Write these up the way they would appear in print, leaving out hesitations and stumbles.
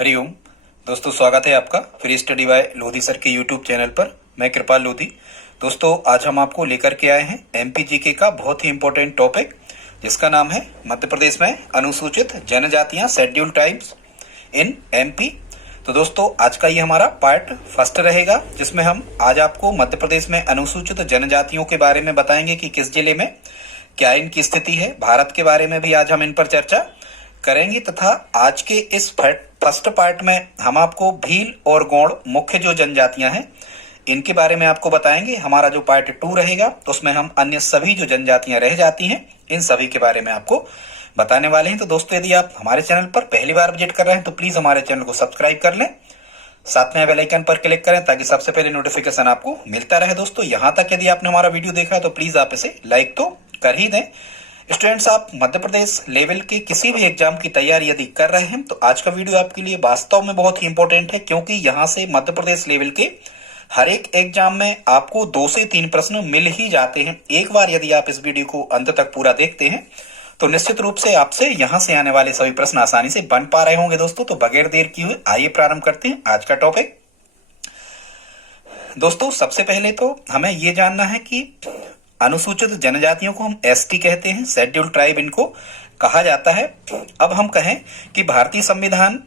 हरिओम दोस्तों, स्वागत है आपका free study bye Lodhi sir के यूट्यूब चैनल पर। मैं कृपाल लोधी। दोस्तों, आज हम आपको लेकर के आए हैं एमपीजीके का बहुत ही इंपॉर्टेंट टॉपिक, जिसका नाम है मध्य प्रदेश में अनुसूचित जनजातियां, शेड्यूल्ड ट्राइब्स इन एमपी। तो दोस्तों, आज का ये हमारा पार्ट फर्स्ट रहेगा, जिसमें हम आज आपको मध्य प्रदेश में अनुसूचित जनजातियों के बारे में बताएंगे कि किस जिले में क्या इनकी स्थिति है। भारत के बारे में भी आज हम इन पर चर्चा करेंगे, तथा आज के इस फर्स्ट पार्ट में हम आपको भील और गौड़ मुख्य जो जनजातियां हैं इनके बारे में आपको बताएंगे। हमारा जो पार्ट 2 रहेगा उसमें हम अन्य सभी जो जनजातियां रह जाती हैं इन सभी के बारे में आपको बताने वाले हैं। तो दोस्तों, यदि आप हमारे चैनल पर पहली बार विजिट कर रहे हैं तो प्लीज हमारे चैनल को सब्सक्राइब कर लें, साथ में बेल आइकन पर क्लिक करें ताकि सबसे पहले नोटिफिकेशन आपको मिलता रहे। दोस्तों, यहाँ तक यदि आपने हमारा वीडियो देखा है तो प्लीज आप इसे लाइक तो कर ही दें। स्टूडेंट्स, आप मध्य प्रदेश लेवल के किसी भी एग्जाम की तैयारी यदि कर रहे हैं तो आज का वीडियो आपके लिए वास्तव में बहुत ही इंपॉर्टेंट है, क्योंकि यहाँ से मध्य प्रदेश लेवल के हर एक एग्जाम में आपको 2 से 3 प्रश्न मिल ही जाते हैं। एक बार यदि आप इस वीडियो को अंत तक पूरा देखते हैं तो निश्चित रूप से आपसे यहाँ से आने वाले सभी प्रश्न आसानी से बन पा रहे होंगे। दोस्तों, तो बगैर देर किए हुए आइए प्रारंभ करते हैं आज का टॉपिक। दोस्तों, सबसे पहले तो हमें ये जानना है कि अनुसूचित जनजातियों को हम एसटी कहते हैं, शेड्यूल्ड ट्राइब इनको कहा जाता है। अब हम कहें कि भारतीय संविधान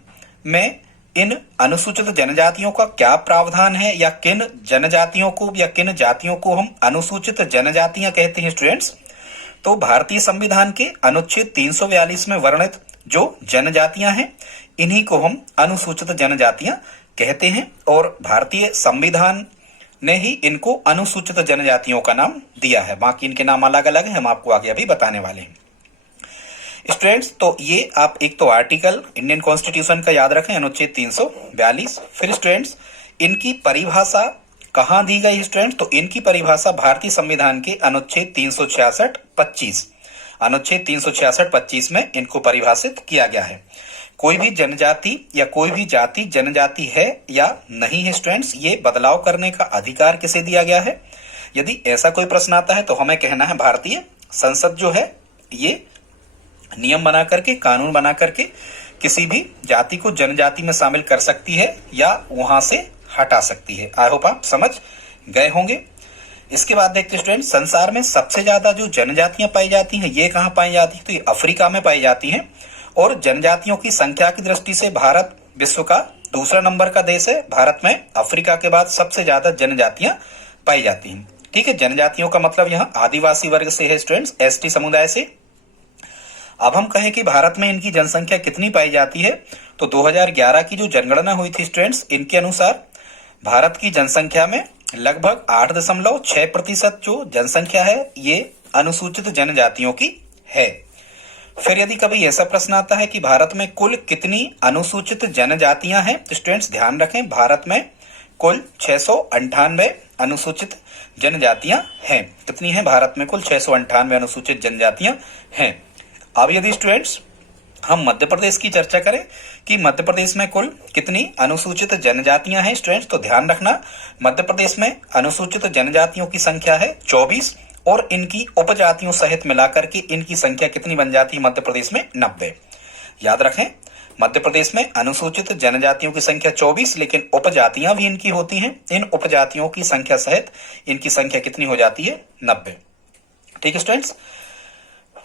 में इन अनुसूचित जनजातियों का क्या प्रावधान है, या किन जनजातियों को या किन जातियों को हम अनुसूचित जनजातियां कहते हैं स्टूडेंट्स, तो भारतीय संविधान के अनुच्छेद 342 में वर्णित जो जनजातियां हैं इन्हीं को हम अनुसूचित जनजातियां कहते हैं, और भारतीय संविधान ने ही इनको अनुसूचित जनजातियों का नाम दिया है। बाकी इनके नाम अलग अलग हैं, हम आपको आगे अभी बताने वाले हैं स्टूडेंट्स। तो ये आप एक तो आर्टिकल इंडियन कॉन्स्टिट्यूशन का याद रखें, अनुच्छेद 342। फिर स्टूडेंट्स, इनकी परिभाषा कहाँ दी गई स्टूडेंट्स, तो इनकी परिभाषा भारतीय संविधान के अनुच्छेद 366-25 अनुच्छेद 366-25 में इनको परिभाषित किया गया है। कोई भी जनजाति या कोई भी जाति जनजाति है या नहीं है स्टूडेंट्स, ये बदलाव करने का अधिकार किसे दिया गया है। यदि ऐसा कोई प्रश्न आता है तो हमें कहना है भारतीय संसद जो है ये नियम बना करके, कानून बना करके किसी भी जाति को जनजाति में शामिल कर सकती है या वहां से हटा सकती है। आई होप आप समझ गए होंगे। इसके बाद देखते स्टूडेंट, संसार में सबसे ज्यादा जो जनजातियां पाई जाती हैं ये कहाँ पाई जाती है, तो ये अफ्रीका में पाई जाती हैं। और जनजातियों की संख्या की दृष्टि से भारत विश्व का दूसरा नंबर का देश है। भारत में अफ्रीका के बाद सबसे ज्यादा जनजातियां पाई जाती हैं। ठीक है, जनजातियों का मतलब यहाँ आदिवासी वर्ग से है स्टूडेंट्स, एसटी समुदाय से। अब हम कहें कि भारत में इनकी जनसंख्या कितनी पाई जाती है, तो 2011 की जो जनगणना हुई थी स्टूडेंट्स, इनके अनुसार भारत की जनसंख्या में लगभग 8.6% जो जनसंख्या है ये अनुसूचित जनजातियों की है। फिर यदि कभी ऐसा प्रश्न आता है कि भारत में कुल कितनी अनुसूचित जनजातियां हैं, तो स्टूडेंट्स ध्यान रखें, भारत में कुल 698 अनुसूचित जनजातियां हैं। कितनी है भारत में? कुल 698 अनुसूचित जनजातियां हैं। अब यदि स्टूडेंट्स हम मध्य प्रदेश की चर्चा करें कि मध्य प्रदेश में कुल कितनी अनुसूचित जनजातियां हैं स्टूडेंट्स, तो ध्यान रखना मध्य प्रदेश में अनुसूचित जनजातियों की संख्या है 24, और इनकी उपजातियों सहित मिलाकर के इनकी संख्या कितनी बन जाती है मध्य प्रदेश में? 90। याद रखें, मध्य प्रदेश में अनुसूचित जनजातियों की संख्या 24, लेकिन उपजातियां भी इनकी होती हैं। इन उपजातियों की संख्या सहित इनकी संख्या कितनी हो जाती है? 90। ठीक है स्टूडेंट्स।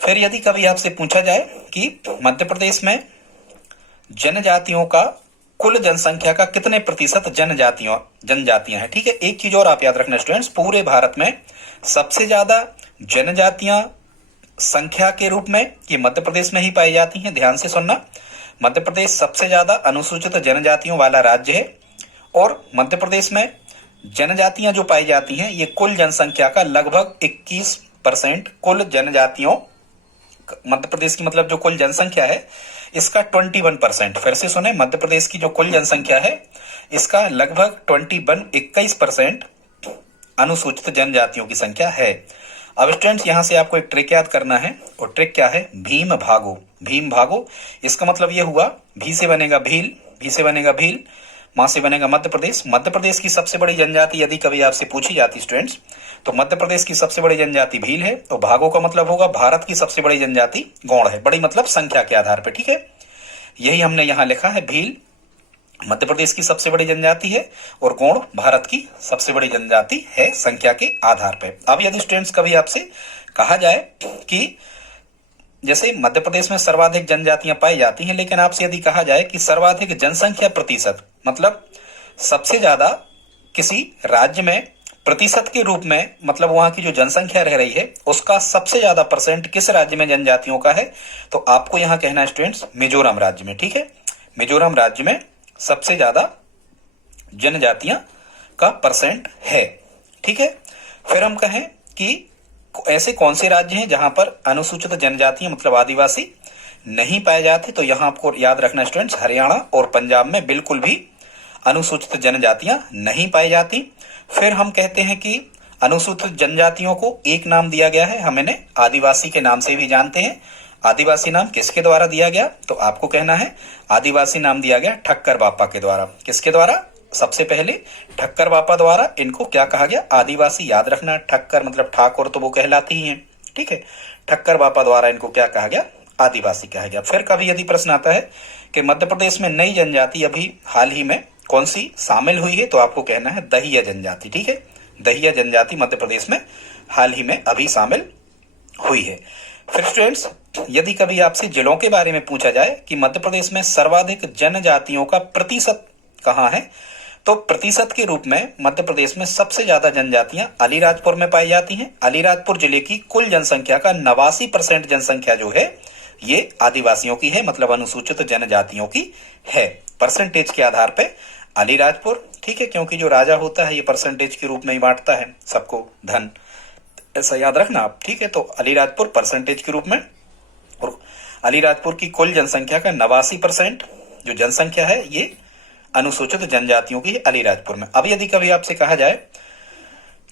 फिर यदि कभी आपसे पूछा जाए कि मध्य प्रदेश में जनजातियों का कुल जनसंख्या का कितने प्रतिशत जनजातियां हैं, ठीक है, एक चीज और आप याद रखना स्टूडेंट्स, पूरे भारत में सबसे ज्यादा जनजातियां संख्या के रूप में ये मध्य प्रदेश में ही पाई जाती हैं। ध्यान से सुनना, मध्य प्रदेश सबसे ज्यादा अनुसूचित जनजातियों वाला राज्य है, और मध्य प्रदेश में जनजातियां जो पाई जाती हैं ये कुल जनसंख्या का लगभग 21% कुल जनजातियों, मध्य प्रदेश की मतलब जो कुल जनसंख्या है इसका 21%। फिर से सुने, मध्य प्रदेश की जो कुल जनसंख्या है इसका लगभग 21% अनुसूचित जनजातियों की संख्या है। अब स्टूडेंट्स, यहां से आपको एक ट्रिक याद करना है, और ट्रिक क्या है? भीम भागो। भीम भागो, इसका मतलब यह हुआ भी से बनेगा भील, भी से बनेगा भील, मां से बनेगा मध्य प्रदेश। मध्य प्रदेश की सबसे बड़ी जनजाति यदि कभी आपसे पूछी जाती स्टूडेंट्स, तो मध्य प्रदेश की सबसे बड़ी जनजाति भील है, तो भागो का मतलब होगा भारत की सबसे बड़ी जनजाति गौड़ है। बड़ी मतलब संख्या के आधार पर, ठीक है, यही हमने यहां लिखा है भील, मध्य प्रदेश की सबसे बड़ी जनजाति है और गौड़ भारत की सबसे बड़ी जनजाति है संख्या के आधार पर। अब यदि स्टूडेंट्स कभी आपसे कहा जाए कि जैसे मध्य प्रदेश में सर्वाधिक जनजातियां पाई जाती हैं, लेकिन आपसे यदि कहा जाए कि सर्वाधिक जनसंख्या प्रतिशत, मतलब सबसे ज्यादा किसी राज्य में प्रतिशत के रूप में, मतलब वहां की जो जनसंख्या रह रही है उसका सबसे ज्यादा परसेंट किस राज्य में जनजातियों का है, तो आपको यहां कहना है स्टूडेंट्स मिजोरम राज्य में। ठीक है, मिजोरम राज्य में सबसे ज्यादा जनजातियां का परसेंट है। ठीक है, फिर हम कहें कि ऐसे कौन से राज्य हैं जहां पर अनुसूचित जनजातियां मतलब आदिवासी नहीं पाए जाते, तो यहां आपको याद रखना स्टूडेंट्स हरियाणा और पंजाब में बिल्कुल भी अनुसूचित जनजातियां नहीं पाई जाती। फिर हम कहते हैं कि अनुसूचित जनजातियों को एक नाम दिया गया है, हम इन्हें आदिवासी के नाम से भी जानते हैं। आदिवासी नाम किसके द्वारा दिया गया, तो आपको कहना है आदिवासी नाम दिया गया ठक्कर बापा के द्वारा। किसके द्वारा, सबसे पहले ठक्कर बापा द्वारा इनको क्या कहा गया, आदिवासी। याद रखना, ठक्कर मतलब ठाकुर तो वो कहलाती ही हैं। ठीक है, ठक्कर बापा द्वारा इनको क्या कहा गया, आदिवासी कहा गया। फिर कभी यदि प्रश्न आता है कि मध्य प्रदेश में नई जनजाति अभी हाल ही में कौन सी शामिल हुई है, तो आपको कहना है दहिया जनजाति। ठीक है, दहिया जनजाति मध्य प्रदेश में हाल ही में अभी शामिल हुई है। फिर स्टूडेंट्स यदि कभी आपसे जिलों के बारे में पूछा जाए कि मध्य प्रदेश में सर्वाधिक जनजातियों का प्रतिशत कहाँ है, तो प्रतिशत के रूप में मध्य प्रदेश में सबसे ज्यादा जनजातियां अलीराजपुर में पाई जाती हैं। अलीराजपुर जिले की कुल जनसंख्या का 89% जनसंख्या जो है ये आदिवासियों की है, मतलब अनुसूचित जनजातियों की है। परसेंटेज के आधार पे अलीराजपुर, ठीक है, क्योंकि जो राजा होता है ये परसेंटेज के रूप में ही बांटता है सबको धन, ऐसा याद रखना आप। ठीक है, तो अलीराजपुर परसेंटेज के रूप में, और अलीराजपुर की कुल जनसंख्या का 89% जो जनसंख्या है ये अनुसूचित जनजातियों की है अलीराजपुर में। अब यदि कभी आपसे कहा जाए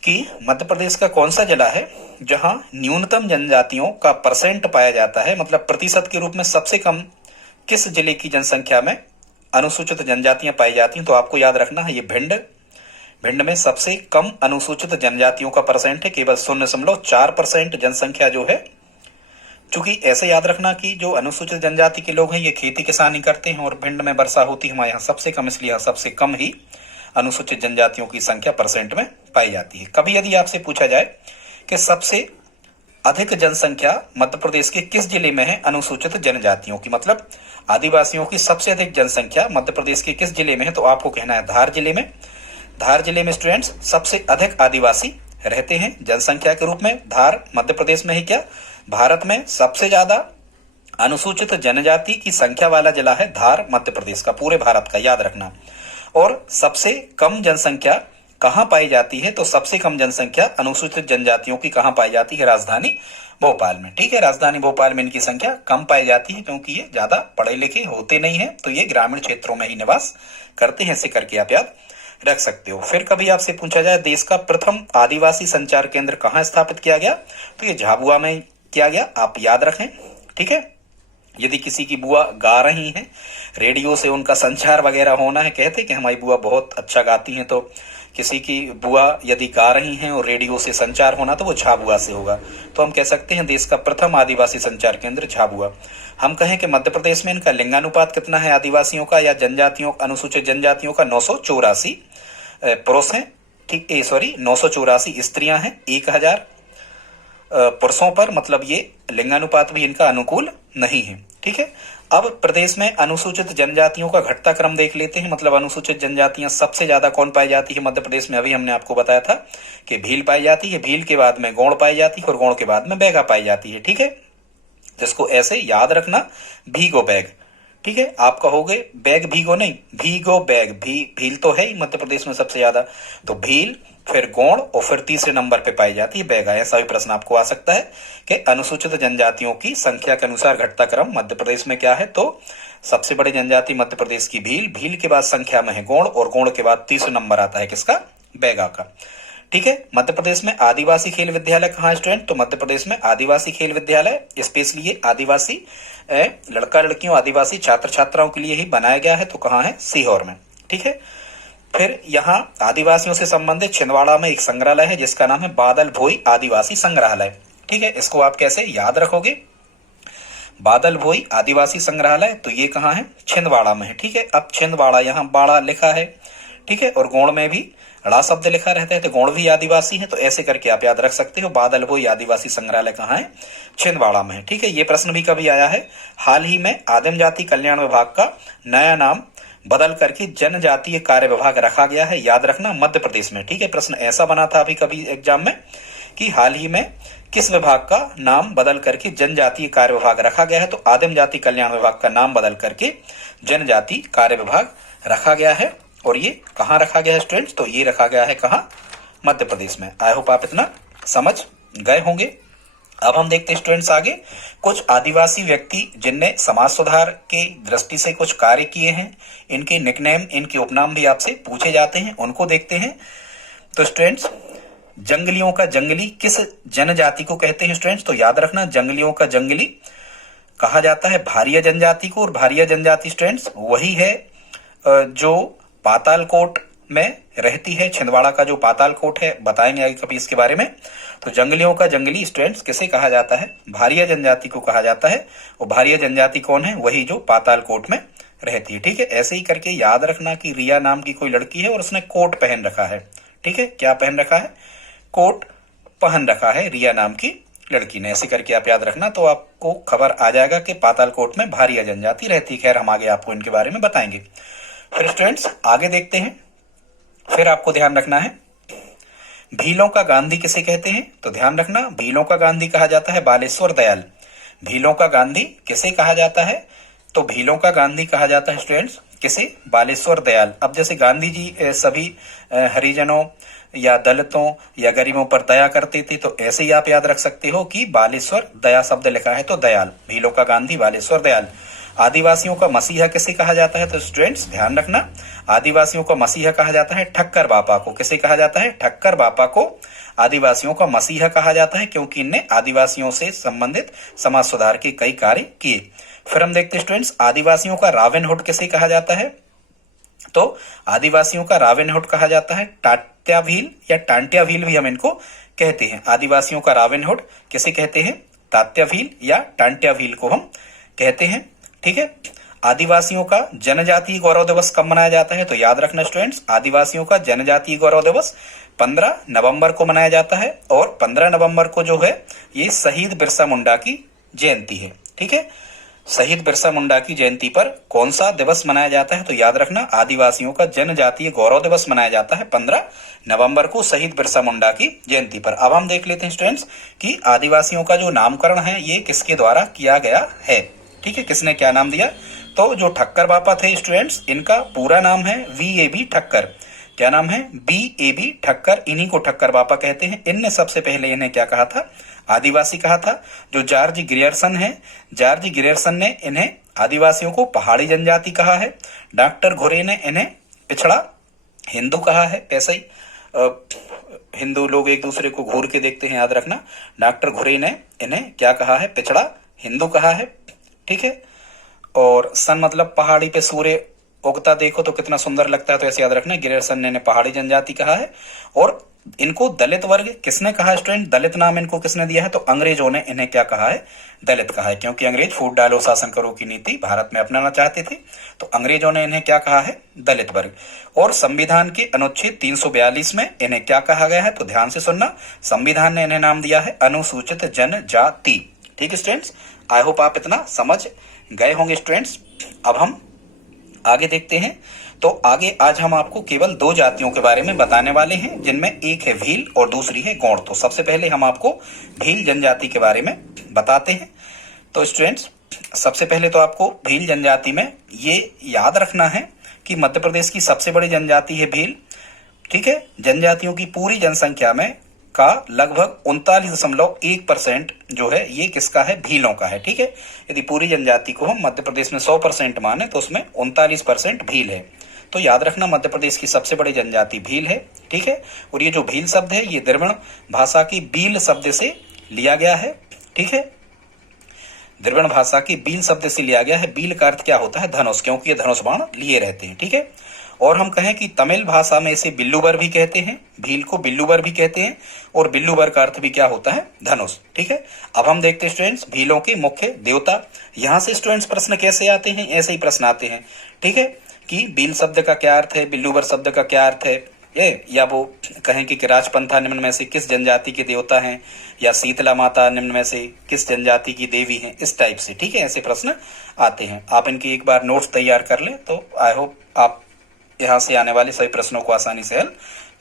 कि मध्य प्रदेश का कौन सा जिला है जहां न्यूनतम जनजातियों का परसेंट पाया जाता है, मतलब प्रतिशत के रूप में सबसे कम किस जिले की जनसंख्या में अनुसूचित जनजातियां पाई जाती हैं, तो आपको याद रखना है ये भिंड। भिंड में सबसे कम अनुसूचित जनजातियों का परसेंट है, केवल 0.4% जनसंख्या जो है। चूंकि ऐसे याद रखना कि जो अनुसूचित जनजाति के लोग हैं ये खेती किसानी करते हैं और भिंड में वर्षा होती है हमारे यहाँ सबसे कम, इसलिए यहाँ सबसे कम ही अनुसूचित जनजातियों की संख्या परसेंट में पाई जाती है। कभी यदि आपसे पूछा जाए कि सबसे अधिक जनसंख्या मध्य प्रदेश के किस जिले में है अनुसूचित जनजातियों की, मतलब आदिवासियों की सबसे अधिक जनसंख्या मध्य प्रदेश के किस जिले में है, तो आपको कहना है धार जिले में। धार जिले में स्टूडेंट्स सबसे अधिक आदिवासी रहते हैं जनसंख्या के रूप में। धार मध्य प्रदेश में ही क्या, भारत में सबसे ज्यादा अनुसूचित जनजाति की संख्या वाला जिला है धार मध्य प्रदेश का, पूरे भारत का, याद रखना। और सबसे कम जनसंख्या कहां पाई जाती है, तो सबसे कम जनसंख्या अनुसूचित जनजातियों की कहां पाई जाती है, राजधानी भोपाल में। ठीक है, राजधानी भोपाल में इनकी संख्या कम पाई जाती है क्योंकि ये ज्यादा पढ़े लिखे होते नहीं है, तो ये ग्रामीण क्षेत्रों में ही निवास करते हैं। ऐसे करके आप याद रख सकते हो। फिर कभी आपसे पूछा जाए देश का प्रथम आदिवासी संचार केंद्र कहां स्थापित किया गया, तो ये झाबुआ में किया गया, आप याद रखें। ठीक है, यदि किसी की बुआ गा रही हैं, रेडियो से उनका संचार वगैरह होना है, कहते कि हमारी बुआ बहुत अच्छा गाती हैं, तो किसी की बुआ यदि गा रही हैं और रेडियो से संचार होना तो वो झाबुआ से होगा। तो हम कह सकते हैं देश का प्रथम आदिवासी संचार केंद्र झाबुआ। हम कहें कि मध्य प्रदेश में इनका लिंगानुपात कितना है आदिवासियों का या जनजातियों, अनुसूचित जनजातियों का, 984 पुरुष हैं। ठीक, 984 स्त्रियां हैं 1000 पुरुषों पर, मतलब ये लिंगानुपात भी इनका अनुकूल नहीं है। ठीक है, अब प्रदेश में अनुसूचित जनजातियों का घटता क्रम देख लेते हैं, मतलब अनुसूचित जनजातियां सबसे ज्यादा कौन पाई जाती है मध्य प्रदेश में, अभी हमने आपको बताया था कि भील पाई जाती है, भील के बाद में गौड़ पाई जाती है और गौड़ के बाद में बैगा पाई जाती है। ठीक है, जिसको ऐसे याद रखना, भीगो बैग। ठीक है, आप कहोगे बैग भीगो नहीं, भीगो बैग, भील तो है ही मध्य प्रदेश में सबसे ज्यादा, तो भील, फिर गौड़ और फिर तीसरे नंबर पे पाई जाती है बैगा। ऐसा भी प्रश्न आपको आ सकता है कि अनुसूचित जनजातियों की संख्या के अनुसार घटता क्रम मध्य प्रदेश में क्या है, तो सबसे बड़ी जनजाति मध्य प्रदेश की भील, भील के बाद संख्या में है गौड़ और गौड़ के बाद तीसरा नंबर आता है किसका, बैगा का। ठीक है, मध्य प्रदेश में आदिवासी खेल विद्यालय कहाँ है स्टूडेंट, तो मध्य प्रदेश में आदिवासी खेल विद्यालय स्पेशली ये आदिवासी लड़का लड़कियों, आदिवासी छात्र छात्राओं के लिए ही बनाया गया है, तो कहाँ है, सीहोर में। ठीक है, फिर यहाँ आदिवासियों से संबंधित छिंदवाड़ा में एक संग्रहालय है जिसका नाम है बादल भोई आदिवासी संग्रहालय। ठीक है, इसको आप कैसे याद रखोगे, बादल भोई आदिवासी संग्रहालय, तो ये कहाँ है, छिंदवाड़ा में है। ठीक है, अब छिंदवाड़ा, यहाँ बाड़ा लिखा है। ठीक है, और गोंड में भी ड़ा शब्द लिखा रहता है, तो गोंड भी आदिवासी है, तो ऐसे करके आप याद रख सकते हो। बादल भोई आदिवासी संग्रहालय कहाँ है, छिंदवाड़ा में है। ठीक है, ये प्रश्न भी कभी आया है। हाल ही में आदिम जाति कल्याण विभाग का नया नाम बदल करके जनजातीय कार्य विभाग रखा गया है, याद रखना, मध्य प्रदेश में। ठीक है, प्रश्न ऐसा बना था अभी कभी एग्जाम में कि हाल ही में किस विभाग का नाम बदल करके जनजातीय कार्य विभाग रखा गया है, तो आदिम जाति कल्याण विभाग का नाम बदल करके जनजाति कार्य विभाग रखा गया है। और ये कहाँ रखा गया है स्टूडेंट्स, तो ये रखा गया है कहाँ, मध्य प्रदेश में। आई होप आप इतना समझ गए होंगे। अब हम देखते हैं स्टूडेंट्स आगे कुछ आदिवासी व्यक्ति जिनने समाज सुधार के दृष्टि से कुछ कार्य किए हैं, इनके निकनेम, इनके उपनाम भी आपसे पूछे जाते हैं, उनको देखते हैं। तो स्टूडेंट्स, जंगलियों का जंगली किस जनजाति को कहते हैं स्टूडेंट्स, तो याद रखना, जंगलियों का जंगली कहा जाता है भारिया जनजाति को। और भारिया जनजाति स्टूडेंट्स वही है जो पातालकोट में रहती है। छिंदवाड़ा का जो पातालकोट है, बताएंगे आगे कभी इसके बारे में। तो जंगलियों का जंगली स्टूडेंट्स किसे कहा जाता है, भारिया जनजाति को कहा जाता है। और भारिया जनजाति कौन है, वही जो पातालकोट में रहती है। ठीक है, ऐसे ही करके याद रखना कि रिया नाम की कोई लड़की है और उसने कोट पहन रखा है। ठीक है, क्या पहन रखा है, कोट पहन रखा है रिया नाम की लड़की ने। ऐसे करके आप याद रखना, तो आपको खबर आ जाएगा कि पातालकोट में भारिया जनजाति रहती। खैर, हम आगे आपको इनके बारे में बताएंगे। फिर स्टूडेंट्स आगे देखते हैं। फिर आपको ध्यान रखना है, भीलों का गांधी किसे कहते हैं, तो ध्यान रखना, भीलों का गांधी कहा जाता है बालेश्वर दयाल। भीलों का गांधी किसे कहा जाता है, तो भीलों का गांधी कहा जाता है स्टूडेंट्स किसे, बालेश्वर दयाल। अब जैसे गांधी जी सभी हरिजनों या दलितों या गरीबों पर दया करते थे, तो ऐसे ही आप याद रख सकते हो कि बालेश्वर दया शब्द लिखा है तो दयाल, भीलों का गांधी बालेश्वर दयाल। आदिवासियों का मसीहा किसे कहा जाता है, तो स्टूडेंट्स ध्यान रखना, आदिवासियों का मसीहा कहा जाता है ठक्कर बापा को। किसे कहा जाता है, ठक्कर बापा को आदिवासियों का मसीहा कहा जाता है, क्योंकि इनने आदिवासियों से संबंधित समाज सुधार के कई कार्य किए। फिर हम देखते हैं स्टूडेंट्स, आदिवासियों का रॉबिनहुड किसे कहा जाता है, तो आदिवासियों का रॉबिनहुड कहा जाता है टाट्या भील या टांट्या भील भी हम इनको कहते हैं। आदिवासियों का रॉबिनहुड किसे कहते हैं, तात्या भील या टांट्या भील को हम कहते हैं। ठीक है, आदिवासियों का जनजातीय गौरव दिवस कब मनाया जाता है, तो याद रखना स्टूडेंट्स, आदिवासियों का जनजातीय गौरव दिवस 15 नवंबर को मनाया जाता है। और 15 नवंबर को जो है ये शहीद बिरसा मुंडा की जयंती है। ठीक है, शहीद बिरसा मुंडा की जयंती पर कौन सा दिवस मनाया जाता है, तो याद रखना, आदिवासियों का जनजातीय गौरव दिवस मनाया जाता है 15 नवंबर को शहीद बिरसा मुंडा की जयंती पर। अब हम देख लेते हैं स्टूडेंट्स कि आदिवासियों का जो नामकरण है ये किसके द्वारा किया गया है। ठीक है, किसने क्या नाम दिया, तो जो ठक्कर बापा थे स्टूडेंट्स, इनका पूरा नाम है VAB ठक्कर। क्या नाम है, BAB ठक्कर, इन्हीं को ठक्कर बापा कहते हैं। इनने सबसे पहले इन्हें क्या कहा था, आदिवासी कहा था। जो जॉर्ज ग्रियर्सन है, जॉर्ज ग्रियर्सन ने इन्हें आदिवासियों को पहाड़ी जनजाति कहा है। डॉक्टर घुरे ने इन्हें पिछड़ा हिंदू कहा है। ऐसे ही हिंदू लोग एक दूसरे को घूर के देखते हैं, याद रखना। डॉक्टर घुरे ने इन्हें क्या कहा है, पिछड़ा हिंदू कहा है। ठीक है, और सन मतलब पहाड़ी पे सूर्य उगता देखो तो कितना सुंदर लगता है, तो ऐसे याद रखना, ग्रियर्सन ने पहाड़ी जनजाति कहा है। और इनको दलित वर्ग किसने कहा स्टूडेंट, दलित नाम इनको किसने दिया है, तो अंग्रेजों ने इन्हें क्या कहा है, दलित कहा है। क्योंकि अंग्रेज फूट डालो शासन करो की नीति भारत में अपनाना चाहते थे, तो अंग्रेजों ने इन्हें क्या कहा है, दलित वर्ग। और संविधान के अनुच्छेद 342 में इन्हें क्या कहा गया है, तो ध्यान से सुनना, संविधान ने इन्हें नाम दिया है अनुसूचित जनजाति। ठीक है स्टूडेंट्स, आई होप आप इतना समझ गए होंगे स्टूडेंट्स। अब हम आगे देखते हैं। तो आगे आज हम आपको केवल 2 जातियों के बारे में बताने वाले हैं, जिनमें एक है भील और दूसरी है गौड़। तो सबसे पहले हम आपको भील जनजाति के बारे में बताते हैं। तो स्टूडेंट्स, सबसे पहले तो आपको भील जनजाति में ये याद रखना है कि मध्य प्रदेश की सबसे बड़ी जनजाति है भील। ठीक है, जनजातियों की पूरी जनसंख्या में का लगभग 39.1% जो है ये किसका है, भीलों का है। ठीक है, यदि पूरी जनजाति को हम मध्य प्रदेश में 100% माने तो उसमें 39% भील है। तो याद रखना, मध्य प्रदेश की सबसे बड़ी जनजाति भील है। ठीक है, और ये जो भील शब्द है ये द्रविड़ भाषा की बील शब्द से लिया गया है। ठीक है, द्रविड़ भाषा की बील शब्द से लिया गया है। बील का अर्थ क्या होता है, धनुष, क्योंकि ये धनुष बाण लिए रहते हैं। ठीक है, और हम कहें कि तमिल भाषा में इसे बिल्लूबर भी कहते हैं, भील को बिल्लूबर भी कहते हैं, और बिल्लूबर का अर्थ भी क्या होता है, धनुष। ठीक है, अब हम देखते हैं स्टूडेंट्स भीलों के मुख्य देवता। यहाँ से स्टूडेंट्स प्रश्न कैसे आते हैं, ऐसे ही प्रश्न आते हैं। ठीक है, कि भील शब्द का क्या अर्थ है, बिल्लूबर शब्द का क्या अर्थ है, ये या वो कहें कि राजपंथा निम्न में से किस जनजाति के देवता हैं, या शीतला माता निम्न में से किस जनजाति की देवी हैं, इस टाइप से। ठीक है, ऐसे प्रश्न आते हैं। आप इनकी एक बार नोट्स तैयार कर लें तो आई होप आप यहाँ से आने वाले सभी प्रश्नों को आसानी से हल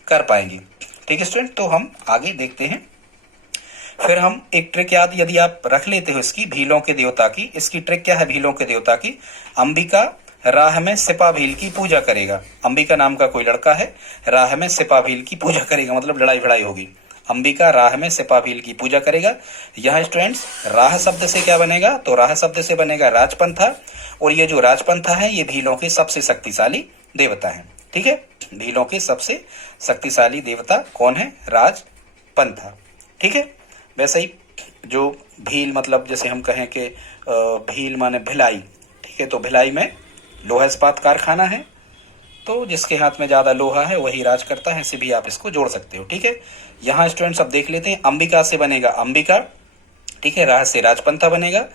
कर पाएंगे। ठीक है स्टूडेंट, तो हम आगे देखते हैं। फिर हम एक ट्रिक याद यदि आप रख लेते हो इसकी, भीलों के देवता की, इसकी ट्रिक क्या है भीलों के देवता की, अंबिका राह में सिपा भील की पूजा करेगा। अंबिका नाम का कोई लड़का है, राह में सिपा भील की पूजा करेगा, मतलब लड़ाई भिड़ाई होगी। अंबिका राह में सिपा भील की पूजा करेगा। यहाँ स्टूडेंट्स राह शब्द से क्या बनेगा, तो राह शब्द से बनेगा राजपंथा, और ये जो राजपंथा है ये भीलों के सबसे शक्तिशाली देवता है। ठीक है, भीलों के सबसे शक्तिशाली देवता कौन है, राजपंथा। ठीक है, वैसे ही जो भील मतलब जैसे हम कहें कि भील माने भिलाई। ठीक है, तो भिलाई में लोहा इस्पात कारखाना है, तो जिसके हाथ में ज्यादा लोहा है वही राज करता है, ऐसे भी आप इसको जोड़ सकते हो। ठीक है, यहाँ स्टूडेंट्स अब देख लेते हैं, अंबिका से बनेगा अंबिका। ठीक है, राह से राजपंथा बनेगा।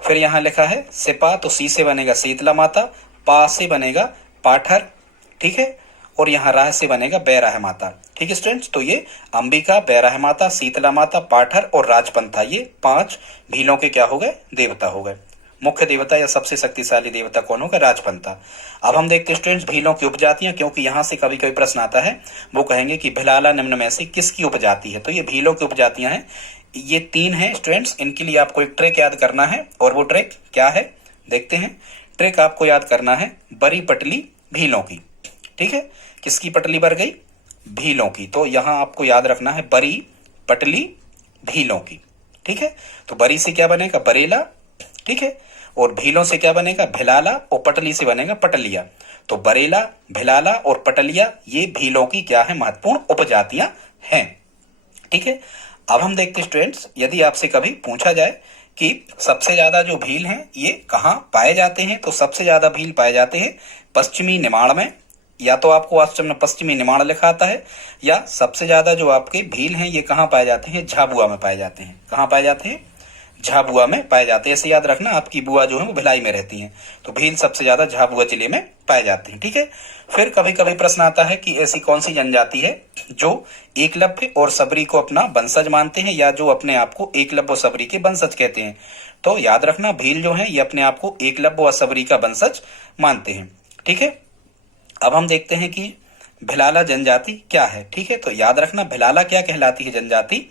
फिर यहाँ लिखा है सिपा, तो सी से बनेगा शीतला माता, पा से बनेगा पाठर। ठीक है, और यहाँ राह से बनेगा बैराह माता। ठीक है स्टूडेंट्स, तो ये अंबिका, बैराह माता, शीतला माता, पाठर और राजपंथा, ये 5 भीलों के क्या हो गए, देवता हो गए। मुख्य देवता या सबसे शक्तिशाली देवता कौन होगा, राजपंथा। अब हम देखते हैं स्टूडेंट्स भीलों की उपजातियां, क्योंकि यहाँ से कभी कभी प्रश्न आता है, वो कहेंगे कि भिलाला निम्न में से किसकी उपजाति है, तो ये भीलों की उपजातियां हैं। ये 3 हैं स्टूडेंट्स, इनके लिए आपको एक ट्रिक याद करना है, और वो ट्रिक क्या है देखते हैं। ट्रिक आपको याद करना है बरी पटली भीलों की। ठीक है, किसकी पटली बर गई, भीलों की, तो यहाँ आपको याद रखना है बरी पटली भीलों की। ठीक है, तो बरी से क्या बनेगा, बरेला। ठीक है, और भीलों से क्या बनेगा, भिलाला, और पटली से बनेगा पटलिया। तो बरेला, भिलाला और पटलिया ये भीलों की क्या है, महत्वपूर्ण उपजातियां हैं। ठीक है, अब हम देखते स्टूडेंट्स, यदि आपसे कभी पूछा जाए कि सबसे ज्यादा जो भील हैं ये कहाँ पाए जाते हैं, तो सबसे ज्यादा भील पाए जाते हैं पश्चिमी निमाड़ में, या तो आपको ऑप्शन में पश्चिमी निमाड़ लिखा आता है, या सबसे ज्यादा जो आपके भील हैं ये कहाँ पाए जाते हैं, झाबुआ में पाए जाते हैं। कहाँ पाए जाते हैं, झाबुआ में पाए जाते हैं। ऐसे याद रखना, आपकी बुआ जो है वो भिलाई में रहती हैं, तो भील सबसे ज्यादा झाबुआ जिले में पाए जाते हैं। ठीक है, फिर कभी कभी प्रश्न आता है कि ऐसी कौन सी जनजाति है जो एकलव्य और सबरी को अपना वंशज मानते हैं, या जो अपने आप को एकलव्य और सबरी के वंशज कहते हैं। तो याद रखना भील जो है ये अपने आप को एकलव्य और सबरी का वंशज मानते हैं। ठीक है, अब हम देखते हैं कि भिलाला जनजाति क्या है। ठीक है, तो याद रखना भिलाला क्या कहलाती है जनजाति।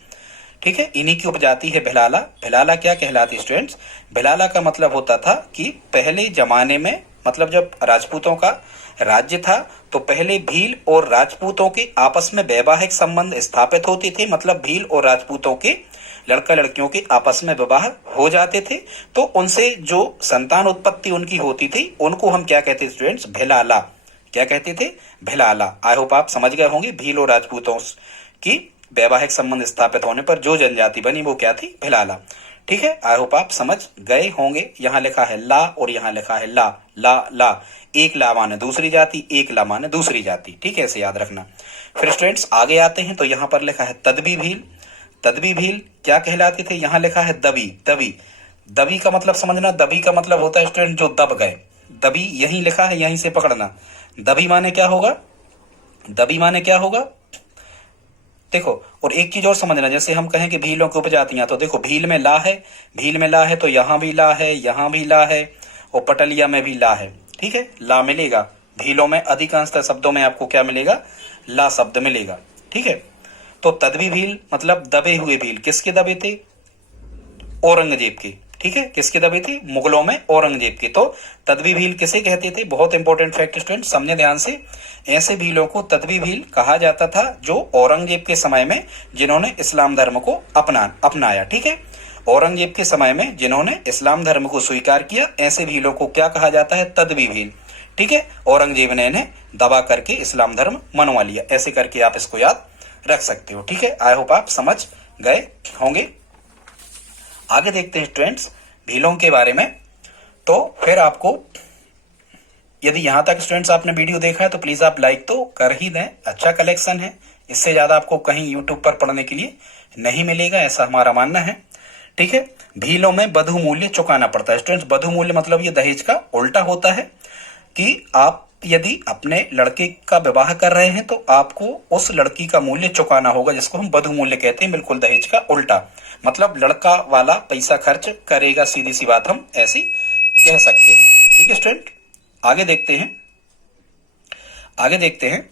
ठीक है, इन्हीं की उपजाति है भिलाला। भिलाला क्या कहलाती स्टूडेंट्स, भिलाला का मतलब होता था कि पहले जमाने में, मतलब जब राजपूतों का राज्य था, तो पहले भील और राजपूतों के आपस में वैवाहिक संबंध स्थापित होते थे, मतलब भील और राजपूतों के लड़का लड़कियों के आपस में विवाह हो जाते थे, तो उनसे जो संतान उत्पत्ति उनकी होती थी उनको हम क्या कहते थे स्टूडेंट्स, भिलाला। क्या कहते थे, भिलाला। आई होप आप समझ गए होंगे, भील और राजपूतों की वैवाहिक संबंध स्थापित होने पर जो जनजाति बनी वो क्या थी, भिलाला। ठीक है, आई होप आप समझ गए होंगे। यहाँ लिखा है ला और यहाँ लिखा है ला, ला ला, एक ला माने दूसरी जाति, एक ला माने दूसरी जाति। ठीक है, ऐसे याद रखना। फिर स्टूडेंट्स आगे आते हैं, तो यहाँ पर लिखा है तदबी भील। तदबी भील क्या कहलाते थे, यहाँ लिखा है दबी। दबी, दबी का मतलब समझना, दबी का मतलब होता है स्टूडेंट जो दब गए। दबी यहीं लिखा है, यहीं से पकड़ना। दबी माने क्या होगा, दबी माने क्या होगा देखो, और एक चीज और समझना, जैसे हम कहें कि भीलों की उपजातियां, तो देखो भील में ला है, भील में ला है तो यहाँ भी ला है, यहाँ भी ला है, और पटलिया में भी ला है। ठीक है, ला मिलेगा भीलों में, अधिकांशतः शब्दों में आपको क्या मिलेगा, ला शब्द मिलेगा। ठीक है, तो तदबी भील मतलब दबे हुए भील। किसके दबे थे, औरंगजेब के। ठीक है, किसके दबे थे, मुगलों में औरंगजेब के। तो तदबी भील किसे कहते थे, बहुत इंपॉर्टेंट फैक्ट स्टूडेंट समझे ध्यान से। ऐसे भीलों को तदबी भील कहा जाता था जो औरंगजेब के समय में जिन्होंने इस्लाम धर्म को अपनाया। ठीक है, औरंगजेब के समय में जिन्होंने इस्लाम धर्म को स्वीकार किया, ऐसे भीलों को क्या कहा जाता है, तदबी भील। ठीक है, औरंगजेब ने इन्हें दबा करके इस्लाम धर्म मनवा लिया। ऐसे करके आप इसको याद रख सकते हो। ठीक है, आई होप आप समझ गए होंगे। आगे देखते हैं स्टूडेंट्स भीलों के बारे में। तो फिर आपको यदि यहाँ तक स्टूडेंट्स आपने वीडियो देखा है तो प्लीज आप लाइक तो कर ही दें, अच्छा कलेक्शन है, इससे ज्यादा आपको कहीं यूट्यूब पर पढ़ने के लिए नहीं मिलेगा, ऐसा हमारा मानना है। ठीक है, भीलों में बधू मूल्य चुकाना पड़ता है। स्टूडेंट्स बधू मूल्य मतलब ये दहेज का उल्टा होता है कि आप यदि अपने लड़के का विवाह कर रहे हैं तो आपको उस लड़की का मूल्य चुकाना होगा, जिसको हम बधू मूल्य कहते हैं, बिल्कुल दहेज का उल्टा। मतलब लड़का वाला पैसा खर्च करेगा, सीधी सी बात हम ऐसी कह सकते हैं। ठीक है स्टूडेंट, आगे देखते हैं। आगे देखते हैं,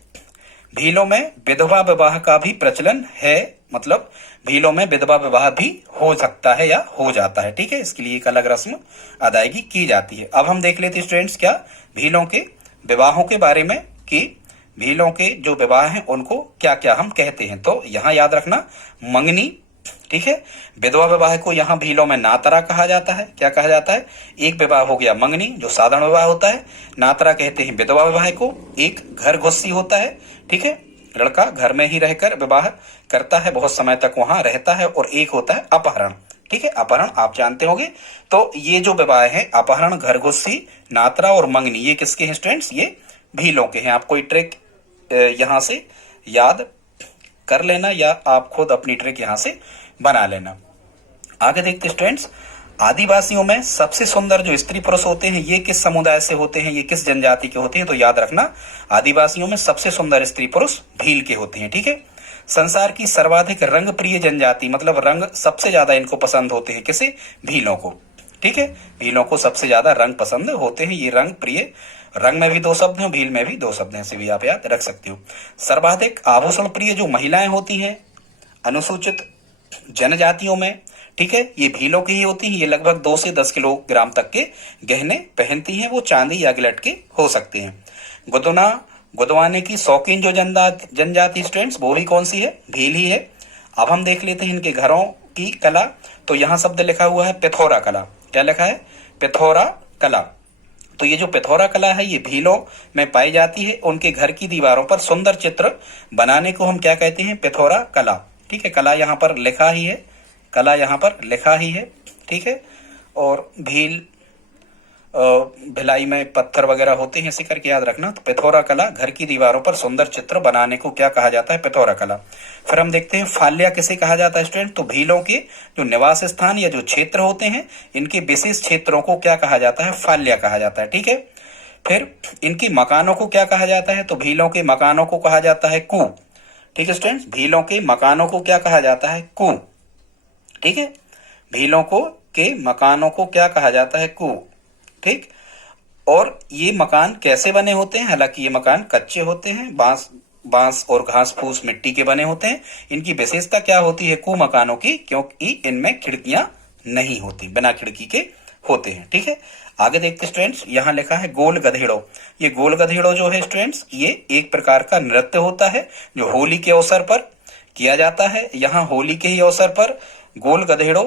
भीलों में विधवा विवाह का भी प्रचलन है, मतलब भीलों में विधवा विवाह भी हो सकता है या हो जाता है। ठीक है, इसके लिए एक अलग रस्म अदायगी की जाती है। अब हम देख लेते हैं स्टूडेंट्स क्या भीलों के विवाहों के बारे में, कि भीलों के जो विवाह हैं उनको क्या क्या हम कहते हैं। तो यहाँ याद रखना, मंगनी, ठीक है, विधवा विवाह को यहाँ भीलों में नातरा कहा जाता है। क्या कहा जाता है? एक विवाह हो गया मंगनी, जो साधारण विवाह होता है, नातरा कहते हैं विधवा विवाह को। एक घर घुस्सी होता है, ठीक है, लड़का घर में ही रहकर विवाह करता है, बहुत समय तक वहां रहता है। और एक होता है अपहरण। ठीक है, अपहरण आप जानते होंगे। तो ये जो विवाह है, अपहरण, घर घुस्सी, नातरा और मंगनी, ये किसके हैं स्टूडेंट्स? ये भीलों के हैं। आप कोई ट्रिक यहां से याद कर लेना या आप खुद अपनी ट्रिक यहां से बना लेना। आगे देखते स्टूडेंट्स, आदिवासियों में सबसे सुंदर जो स्त्री पुरुष होते हैं, ये किस समुदाय से होते हैं, ये किस जनजाति के होते हैं? तो याद रखना, आदिवासियों में सबसे सुंदर स्त्री पुरुष भील के होते हैं। ठीक है, संसार की सर्वाधिक रंग प्रिय जनजाति, मतलब रंग सबसे ज्यादा इनको पसंद होते हैं, किसे? भीलों को। ठीक है, भीलों को सबसे ज्यादा रंग पसंद होते हैं, ये रंग प्रिय। रंग में भी दो शब्द हैं, भील में भी दो शब्द हैं, ऐसे भी आप याद रख सकते हो। सर्वाधिक आभूषण प्रिय जो महिलाएं होती हैं अनुसूचित जनजातियों में, ठीक है, ये भीलों की ही होती हैं। ये लगभग 2 से 10 किलोग्राम तक के गहने पहनती हैं, वो चांदी या गिलट के हो सकते हैं। गुदना गुदवाने की शौकीन जो जनजाति स्टूडेंट्स, वो भी कौन सी है? भील ही है। अब हम देख लेते हैं इनके घरों की कला। तो यहाँ शब्द लिखा हुआ है पिथौरा कला। क्या लिखा है? पिथौरा कला। तो ये जो पिथौरा कला है, ये भीलों में पाई जाती है। उनके घर की दीवारों पर सुंदर चित्र बनाने को हम क्या कहते हैं? पिथौरा कला। ठीक है, कला यहाँ पर लिखा ही है, कला यहाँ पर लिखा ही है। ठीक है, और भील भिलाई में पत्थर वगैरह होते हैं, इसी करके याद रखना। तो पिथौरा कला, घर की दीवारों पर सुंदर चित्र बनाने को क्या कहा जाता है? पिथौरा कला। फिर हम देखते हैं फाल्या किसे कहा जाता है स्टूडेंट? तो भीलों के जो निवास स्थान या जो क्षेत्र होते हैं, इनके विशेष क्षेत्रों को क्या कहा जाता है? फाल्या कहा जाता है। ठीक है, फिर इनकी मकानों को क्या कहा जाता है? तो भीलों के मकानों को कहा जाता है कू। ठीक है स्टूडेंट्स, भीलों के मकानों को क्या कहा जाता है? कू। ठीक है, भीलों को के मकानों को क्या कहा जाता है? कू। ठीक, और ये मकान कैसे बने होते हैं? हालांकि ये मकान कच्चे होते हैं, बांस और घास फूस मिट्टी के बने होते हैं। इनकी विशेषता क्या होती है कू मकानों की? क्योंकि इनमें खिड़कियां नहीं होती, बिना खिड़की के होते हैं। ठीक है, आगे देखते स्टूडेंट्स, यहाँ लिखा है गोल गधेड़ो। ये गोल गधेड़ो जो है स्टूडेंट्स, ये एक प्रकार का नृत्य होता है जो होली के अवसर पर किया जाता है। यहाँ होली के ही अवसर पर, गोल गधेड़ो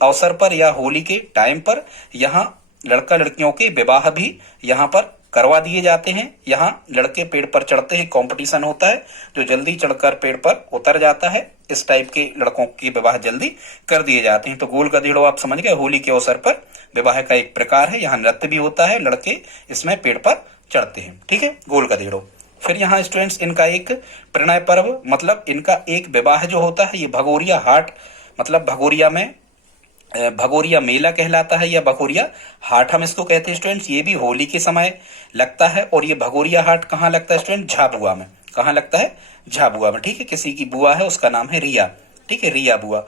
अवसर पर या होली के टाइम पर, यहाँ लड़का लड़कियों के विवाह भी यहाँ पर करवा दिए जाते हैं। यहाँ लड़के पेड़ पर चढ़ते हैं, कंपटीशन होता है, जो जल्दी चढ़कर पेड़ पर उतर जाता है, इस टाइप के लड़कों के विवाह जल्दी कर दिए जाते हैं। तो गोल गधेड़ो आप समझ गए, होली के अवसर पर विवाह का एक प्रकार है। यहाँ नृत्य भी होता है, लड़के इसमें पेड़ पर चढ़ते हैं। ठीक है, गोल गधेड़ो। फिर यहाँ स्टूडेंट्स इनका एक प्रणय पर्व, मतलब इनका एक विवाह जो होता है, ये भगोरिया हाट, मतलब भगोरिया में भगोरिया मेला कहलाता है, या भगोरिया हाट हम इसको कहते हैं स्टूडेंट्स। ये भी होली के समय लगता है। और ये भगोरिया हाट कहाँ लगता है स्टूडेंट? झाबुआ में। कहाँ लगता है? झाबुआ में। ठीक है, किसी की बुआ है, उसका नाम है रिया। ठीक है, रिया बुआ।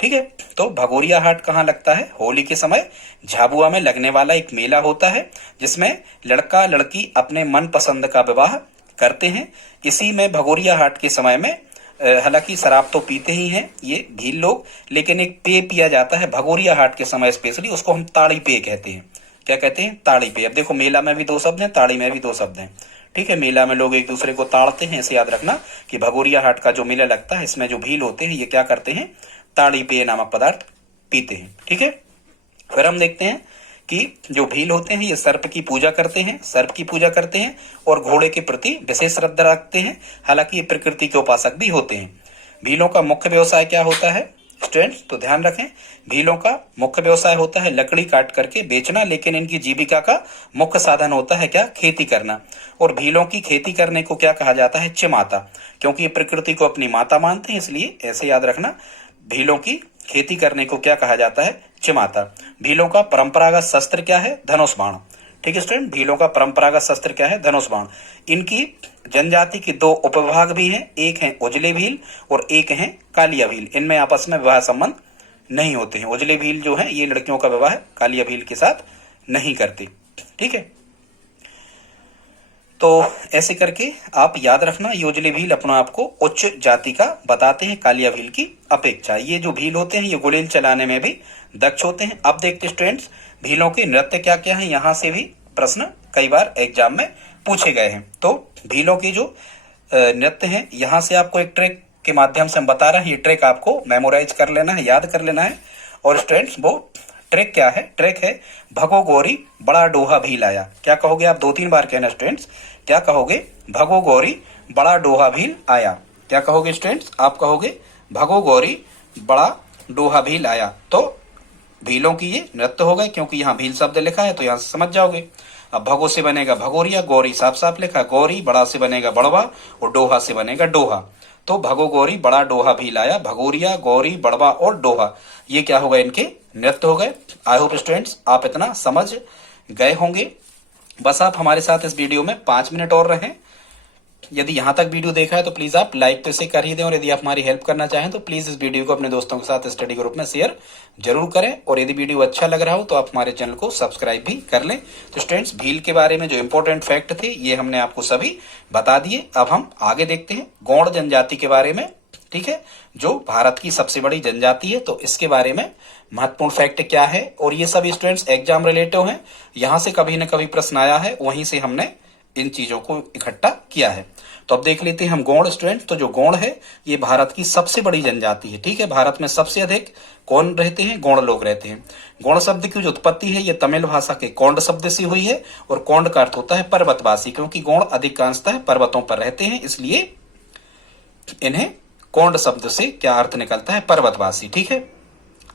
ठीक है, तो भगोरिया हाट कहाँ लगता है? होली के समय झाबुआ में लगने वाला एक मेला होता है, जिसमें लड़का लड़की अपने मन पसंद का विवाह करते हैं। इसी में भगोरिया हाट के समय में हालांकि शराब तो पीते ही हैं ये भील लोग, लेकिन एक पेय पिया जाता है भगोरिया हाट के समय स्पेशली, उसको हम ताड़ी पेय कहते हैं। क्या कहते हैं? ताड़ी पेय। अब देखो, मेला में भी दो शब्द हैं, ताड़ी में भी दो शब्द हैं। ठीक है, मेला में लोग एक दूसरे को ताड़ते हैं, ऐसे याद रखना कि भगोरिया हाट का जो मेला लगता है, इसमें जो भील होते हैं, ये क्या करते हैं? ताड़ी पेय नामक पदार्थ पीते हैं। ठीक है, फिर हम देखते हैं कि जो भील होते हैं, ये सर्प की पूजा करते हैं, सर्प की पूजा करते हैं, और घोड़े के प्रति विशेष श्रद्धा रखते हैं। हालांकि ये प्रकृति के उपासक भी होते हैं। भीलों का मुख्य व्यवसाय क्या होता है? स्टूडेंट्स तो ध्यान रखें, भीलों का मुख्य व्यवसाय होता है लकड़ी काट करके बेचना, लेकिन इनकी जीविका का मुख्य साधन होता है क्या? खेती करना। और भीलों की खेती करने को क्या कहा जाता है? चिमाता, क्योंकि ये प्रकृति को अपनी माता मानते हैं, इसलिए ऐसे याद रखना, भीलों की खेती करने को क्या कहा जाता है? चिमाता। भीलों का परंपरागत शस्त्र क्या है? धनुष बाण। ठीक है स्टूडेंट, भीलों का परंपरागत शस्त्र क्या है? धनुष बाण। इनकी जनजाति के दो उपविभाग भी हैं, एक है उजले भील और एक है कालिया भील। इनमें आपस में विवाह संबंध नहीं होते हैं। उजले भील जो है ये लड़कियों का विवाह कालिया भील के साथ नहीं करते। ठीक है, तो ऐसे करके आप याद रखना, ये उजले भील अपने आप को उच्च जाति का बताते हैं कालिया भील की अपेक्षा। ये जो भील होते हैं ये गुलेल चलाने में भी दक्ष होते हैं। अब देखते स्टूडेंट्स, भीलों के नृत्य क्या क्या है, यहाँ से भी प्रश्न कई बार एग्जाम में पूछे गए हैं। तो भीलों के जो नृत्य हैं, यहाँ से आपको एक ट्रिक के माध्यम से हम बता रहे हैं, ये ट्रिक आपको मेमोराइज कर लेना है, याद कर लेना है। और स्टूडेंट्स वो ट्रिक क्या है? ट्रिक है भगो गोरी बड़ा डोहा भील आया। क्या कहोगे आप? 2-3 बार कहना स्टूडेंट्स, क्या कहोगे? भगो गोरी बड़ा डोहा भील आया। क्या कहोगे स्टूडेंट्स? आप कहोगे भगो गोरी बड़ा डोहा भील आया। तो भीलों की ये नृत्य हो गए, क्योंकि यहाँ भील शब्द लिखा है तो यहाँ से समझ जाओगे। अब भगो से बनेगा भगोरिया, गौरी साफ साफ लिखा, गौरी बड़ा से बनेगा बड़वा और डोहा से बनेगा डोहा। तो भगो गौरी बड़ा डोहा भील आया, भगोरिया, गौरी, बड़वा और डोहा, ये क्या हो गए? इनके नृत्य हो गए। आई होप स्टूडेंट्स आप इतना समझ गए होंगे। बस आप हमारे साथ इस वीडियो में 5 मिनट और रहें। यदि यहाँ तक वीडियो देखा है तो प्लीज आप लाइक तो इसे कर ही दें, और यदि आप हमारी हेल्प करना चाहें तो प्लीज इस वीडियो को अपने दोस्तों के साथ स्टडी ग्रुप में शेयर जरूर करें। और यदि वीडियो अच्छा लग रहा हो तो आप हमारे चैनल को सब्सक्राइब भी कर लें। तो स्टूडेंट्स, भील के बारे में जो इंपॉर्टेंट फैक्ट थे ये हमने आपको सभी बता दिए। अब हम आगे देखते हैं गौड़ जनजाति के बारे में। ठीक है, जो भारत की सबसे बड़ी जनजाति है, तो इसके बारे में महत्वपूर्ण फैक्ट क्या है, और ये सभी स्टूडेंट्स एग्जाम रिलेटिव हैं, यहाँ से कभी न कभी प्रश्न आया है, वहीं से हमने इन चीजों को इकट्ठा किया है। तो अब देख लेते हैं हम गौड़ स्टूडेंट। तो जो गौड़ है ये भारत की सबसे बड़ी जनजाति है। ठीक है, भारत में सबसे अधिक कौन रहते हैं? गौड़ लोग रहते हैं। गौड़ शब्द की जो उत्पत्ति है ये तमिल भाषा के कौंड शब्द से हुई है, और कौंड का अर्थ होता है पर्वतवासी, क्योंकि गौड़ अधिकांशतः पर्वतों पर रहते हैं, इसलिए इन्हें कौंड शब्द से क्या अर्थ निकलता है? पर्वतवासी। ठीक है,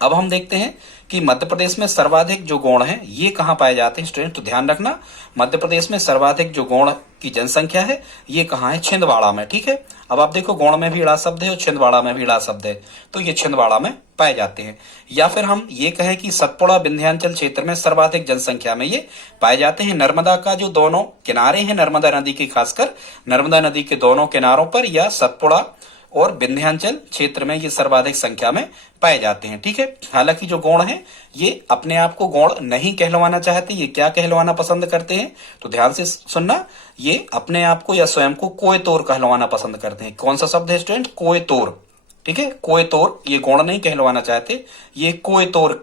अब हम देखते हैं कि मध्य प्रदेश में सर्वाधिक जो गौड़ हैं ये कहाँ पाए जाते हैं स्टूडेंट। तो ध्यान रखना, मध्य प्रदेश में सर्वाधिक जो गौड़ की जनसंख्या है ये कहाँ है? छिंदवाड़ा में। ठीक है, अब आप देखो गौड़ में भी इड़ा शब्द है और छिंदवाड़ा में भी इड़ा शब्द है, तो ये छिंदवाड़ा में पाए जाते हैं। या फिर हम ये कहें कि सतपुड़ा विंध्याचल क्षेत्र में सर्वाधिक जनसंख्या में ये पाए जाते हैं। नर्मदा का जो दोनों किनारे हैं, नर्मदा नदी के, खासकर नर्मदा नदी के दोनों किनारों पर, या सतपुड़ा और विंध्याचल क्षेत्र में ये सर्वाधिक संख्या में पाए जाते हैं। ठीक है, हालांकि जो गौड़ हैं ये अपने आप को गौड़ नहीं कहलवाना चाहते, ये क्या कहलवाना पसंद करते हैं? तो ध्यान से सुनना, ये अपने आप को या स्वयं को कोयतोर कहलवाना पसंद करते हैं। कौन सा शब्द है स्टूडेंट? कोयतोर। ठीक है, कोयतोर, ये गौड़ नहीं कहलवाना चाहते, ये कोयतोर।